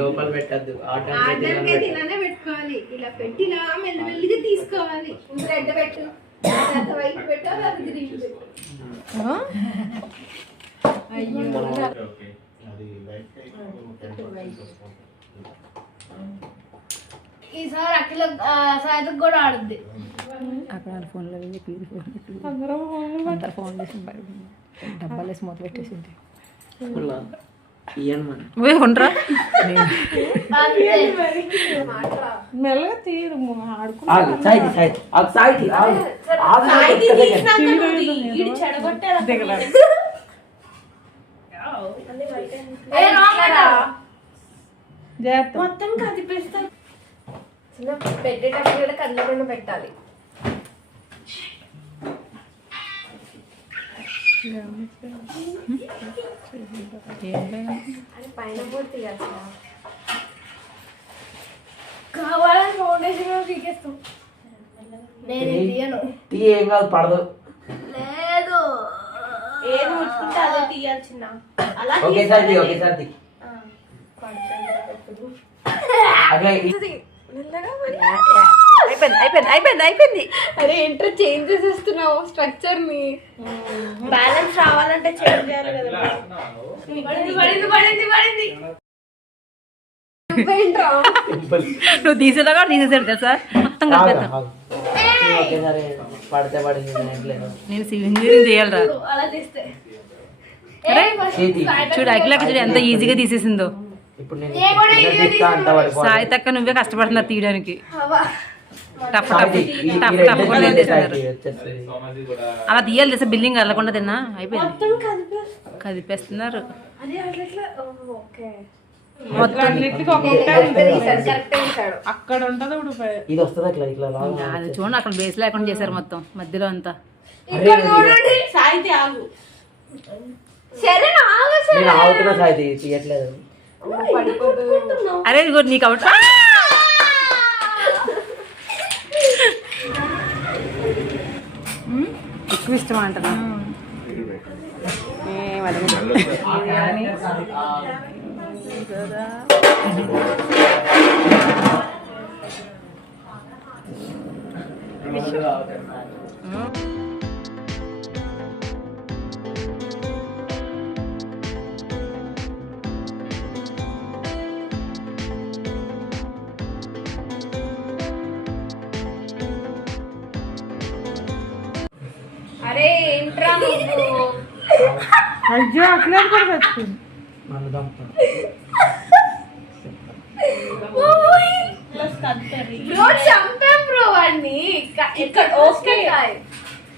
లోపల పెట్టద్దు. ఇలానే పెట్టుకోవాలి. ఇలా పెట్టి ఇలా మెల్లిమెల్లిగా తీసుకోవాలి. రెడ్ పెట్టు. వైట్ పెట్టు అది గ్రీన్ పెట్టు. ఈసారి అఖిల సాయంత్రం కూడా ఆడుద్ది. అక్కడ ఫోన్లో వెళ్ళి పీడి ఫోన్ పెట్టి అందరు ఫోన్ చేసి డబ్బాలు వేసి మూత పెట్టేసింది. ఓ ఉండరా? మెల్లగా తీరు మొత్తం కదిపిస్తా. చిన్న పెట్టేటప్పుడు కూడా కళ్ళ పెట్టాలి. కావాలని ఫౌండేషన్ పీకేస్తాం. నేను ఇది తీయను. తీ ఏం కాదు పడదు. లేదు. ఏది ముట్టుకుంటే అదే తీయాల్సిన అలా ఒకేసారి తీ ఒకేసారి తీ అట్లా ఈ- అయిపోయింది అయిపోయింది అయిపోయింది అయిపోయింది. అరే ఏంటో చేంజ్ చేసేస్తున్నావు స్ట్రక్చర్ని? బ్యాలెన్స్ రావాలంటే చేంజ్ చేయాలి కదా. పడింది పడింది పడింది. నువ్వు తీసేదాకా తీసేసాడు తెలుసా మొత్తం ఆగు, కలిపేద్దాం పడితే పడింది లేదు. నేను ఇంజనీరింగ్ చేయాలరా. అలా. చూడు అఖిలకి చూడు ఎంత ఈజీగా తీసేసిందో. సాయి తక్క నువ్వే కష్టపడుతున్నారు తీయడానికి. టఫ్ టఫ్ టఫ్ టఫ్ కూడా. అలా తీయాలి తెలుసా బిల్డింగ్ వెళ్ళకుండా తిన్నా అయిపోయింది. కదిపేస్తున్నారు. అది అక్కడ ఇది వస్తుంది అట్లా ఇట్లా చూడండి అక్కడ బేస్ లేకుండా చేశారు మొత్తం మధ్యలో అంతా. ఇక్కడ చూడండి. సాయితి ఆగు సరే ఆగు నేను ఆగుతున్నా సాయితి తీయట్లేదు పడిపోతున్నావు అరే ఇదిగో నీకు అవుట్ ఎక్కువ ఇష్టం అంటున్నా ఏం అయ్యో అట్లా కూడా చంపుతాను. బ్రో చంపాం బ్రో వాడిని. ఇక్క- ఇక్కడ ఓకే.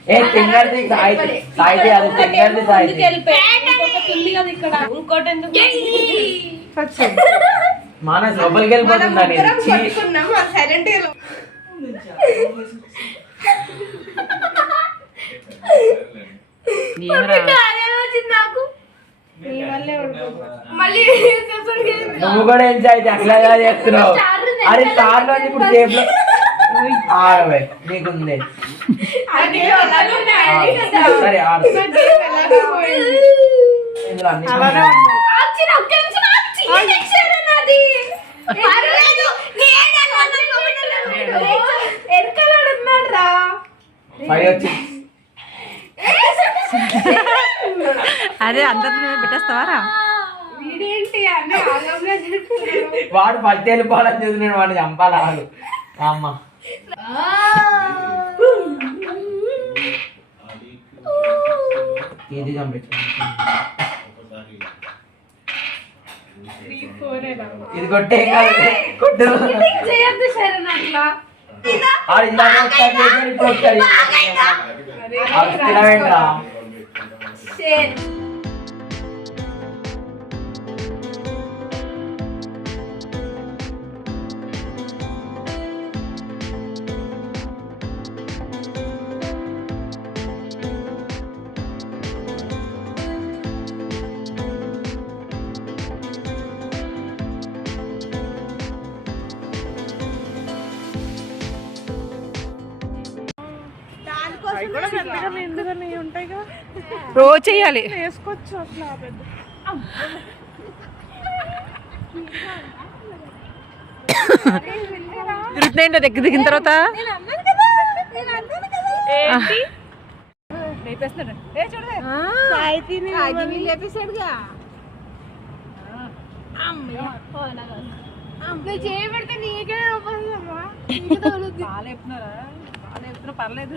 ఏ తింగర్ది సాయితి సాయితి అది తింగర్ది సాయితి ఇంకోటి ఎందుకు? మానస్ లోపలికి వెళ్ళిపోతుందా నేను. సైలెంట్ ఏమరా వచ్చింది నాకు మళ్ళీ చెప్పండి నువ్వు కూడా ఏం సాయితి అట్లా చేస్తున్నావు. అరే స్టార్లో ఇప్పుడు సేఫ్లో ఆడవే నీకుంది. సరే ఆడు ఇందులో అన్ని. ఫైవ్ వచ్చి అదే అందరిని పెట్టేస్తావారా. వాడు ఫస్ట్ వెళ్ళిపోవాలని చూస్తున్నాడు వాడిని చంపాలి అమ్మ ఇది చంపించు ఇది కొట్టే కొట్టు. చేయొద్దు శరణ్ అట్లా. ఆడు ఇందాక ఒకసారి చేశాడు, ఇప్పుడు ఒకసారి ఆడు Martin. అవి కూడా పెద్దగా ఎందుకని ఉంటాయిగా రోజు చెయ్యాలి వేసుకోవచ్చు అట్లా పెద్ద. తిరుగుతున్నాయంటే దగ్గర దిగిన తర్వాత? చేయబడితే నీకే. పర్లేదు.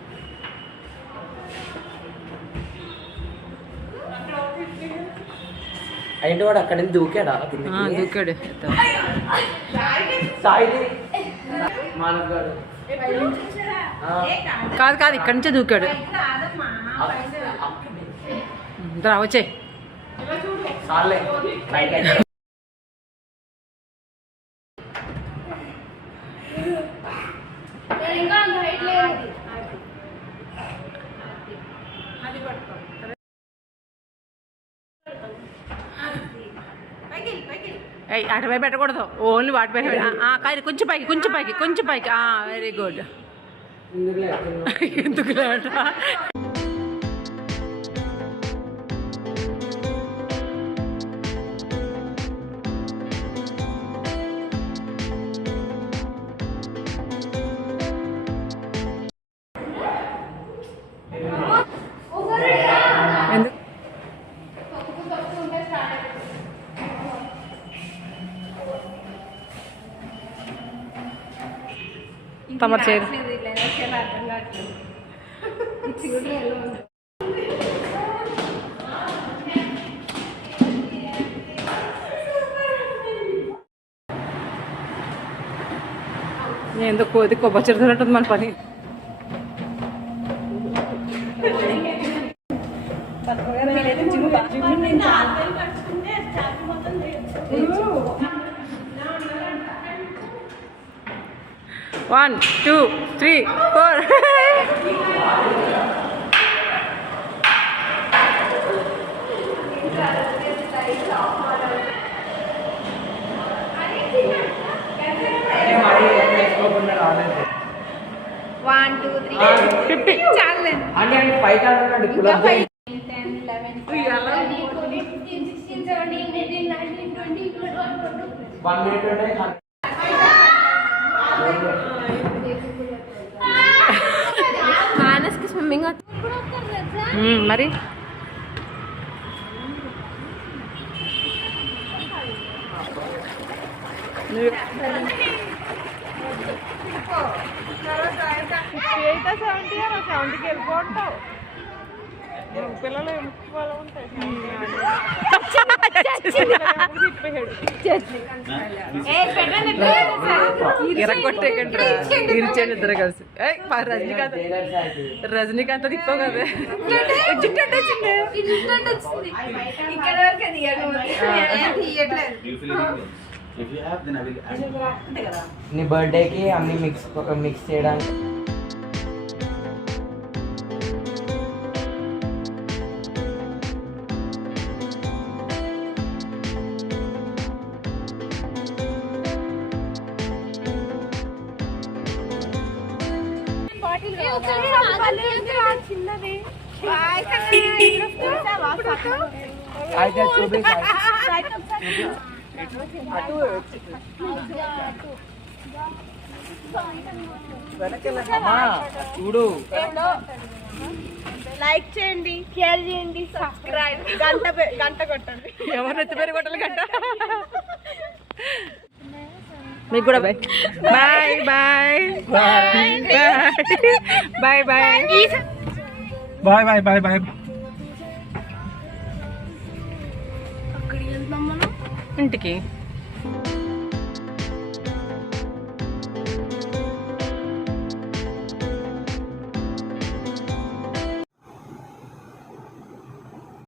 అయితే వాడు అక్కడి నుంచి దూకాడా? దూకాడు కాదు కాదు ఇక్కడి నుంచే దూకాడు అక్కడి. అటుపై పెట్టకూడదు. ఓన్లీ వాటిపై కానీ కొంచెం పైకి కొంచెం పైకి కొంచెం పైకి. Very good? ఎందుకు లేట తమరు చేయరు ఎందుకు కోది కొబ్బరి చెడుతున్నట్టుంది మన పని. One one two three four one two three fifty चालें మరి? అయితే సెవెంటీ సెవెంటీకి వెళ్ళిపోతావు పిల్లలు ఎముక వాళ్ళు ఉంటాయి ఇరగొట్టేకండి ఇరిచేయండి ఇద్దరు కలిసి ఏయ్, మా రజనీకాంత్ టైలర్ షాప్. రజనీకాంత్ తిప్పావు కదా జుట్టు అంటే వచ్చింది ఈ జుట్టు అంటే వచ్చింది ఇక్కడ వరకు తీయట్లేదు తీయట్లేదు If you have, then I will. I will నీ బర్త్డేకి అన్ని మిక్స్ మిక్స్ చేయడానికి అయితే చూడు. లైక్ చేయండి షేర్ చేయండి సబ్స్క్రైబ్. గంట గంట కొట్టండి. ఎవరిని ఎత్తి పేరు కొట్టాలి గంట? మీకు కూడా bye bye bye bye bye bye Bye, bye, bye, bye. అక్కడికి వెళ్తాం మనం ఇంటికి.